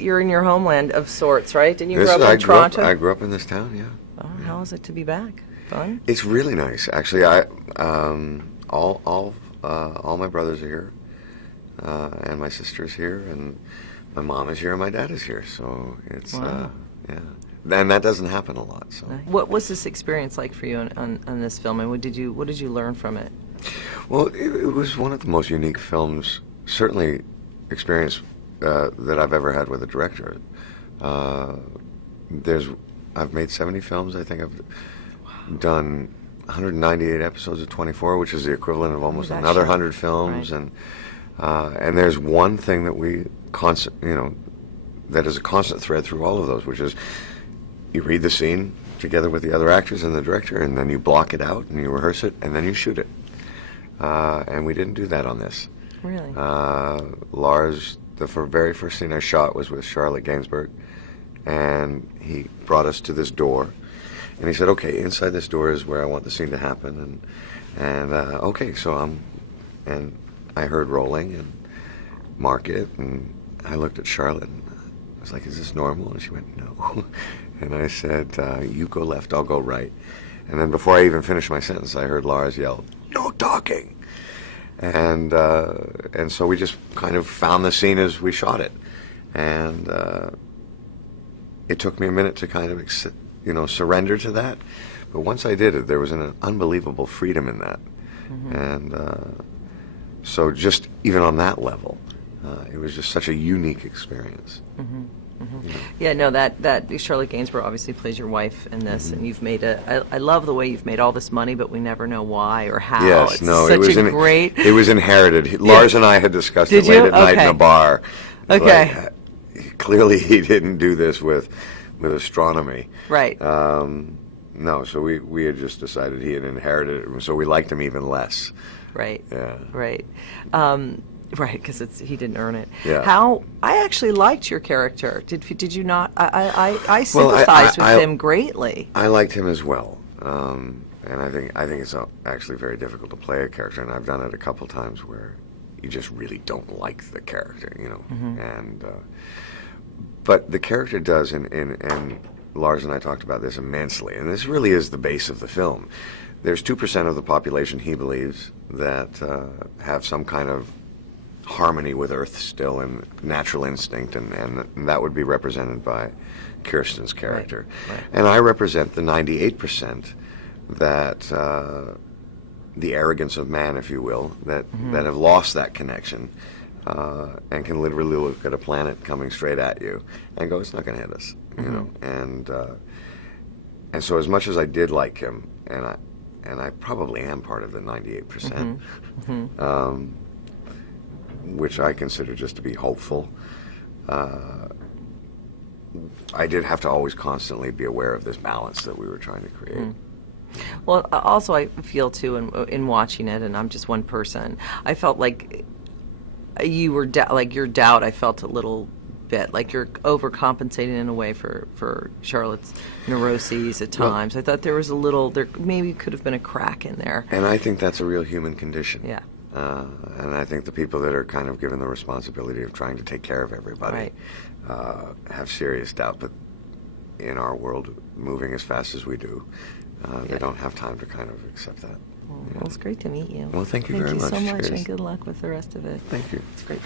You're in your homeland of sorts, right? Didn't you This grow is- up I in Toronto? I grew up in this town, yeah. Oh, how is it to be back? Fun? It's really nice, actually. All my brothers are here, and my sister's here, and my mom is here, and my dad is here. So it's Wow. yeah, and that doesn't happen a lot. So What was this experience like for you on this film, and what did you learn from it? well, it was one of the most unique films, certainly experience that I've ever had with a director. I've made 70 films. I think I've done 198 episodes of 24, which is the equivalent of almost That another show. 100 films. Right. And there's one thing that that is a constant thread through all of those, which is you read the scene together with the other actors and the director, and then you block it out and you rehearse it, and then you shoot it. And we didn't do that on this. Really? Lars, the very first scene I shot was with Charlotte Gainsbourg, and he brought us to this door, and he said, "Okay, inside this door is where I want the scene to happen." And okay, so and I heard rolling and mark it, and I looked at Charlotte, and I was like, "Is this normal?" And she went, "No." And I said, "You go left, I'll go right." And then before I even finished my sentence, I heard Lars yell, "No talking!" And so we just kind of found the scene as we shot it, and it took me a minute to kind of surrender to that. But once I did it, there was an unbelievable freedom in that, and so just even on that level, it was just such a unique experience. Yeah, no, that Charlotte Gainsbourg obviously plays your wife in this, and you've made I love the way you've made all this money, but we never know why or how. Yes, It's no, such it was great. It was inherited. Lars and I had discussed Did it late you? at night in Okay. a bar. Okay. Like, clearly, he didn't do this with astronomy. Right. No, so we had just decided he had inherited it, so we liked him even less. Right. Yeah. Right. Right, because he didn't earn it. Yeah. How I actually liked your character. Did you not? I Well, sympathized I- with him greatly. I liked him as well, and I think it's actually very difficult to play a character, and I've done it a couple times where you just really don't like the character, and but the character does, and Lars and I talked about this immensely, and this really is the base of the film. There's 2% of the population, he believes, that have some kind of harmony with Earth still and natural instinct, and that would be represented by Kirsten's character. Right. And I represent the 98% that the arrogance of man, if you will, that have lost that connection and can literally look at a planet coming straight at you and go, "It's not going to hit us," and so as much as I did like him, and I probably am part of the 98%. Which I consider just to be hopeful. I did have to always constantly be aware of this balance that we were trying to create. Well, also I feel too in watching it, and I'm just one person. I felt like you were like your doubt. I felt a little bit like you're overcompensating in a way for Charlotte's neuroses at times. I thought there maybe could have been a crack in there. And I think that's a real human condition. Yeah. And I think the people that are kind of given the responsibility of trying to take care of everybody have serious doubt. But in our world, moving as fast as we do, they don't have time to kind of accept that. Well, it's great to meet you. Well, thank you very much. Thank you so much, Cheers. and good luck with the rest of it. Thank you. It's great.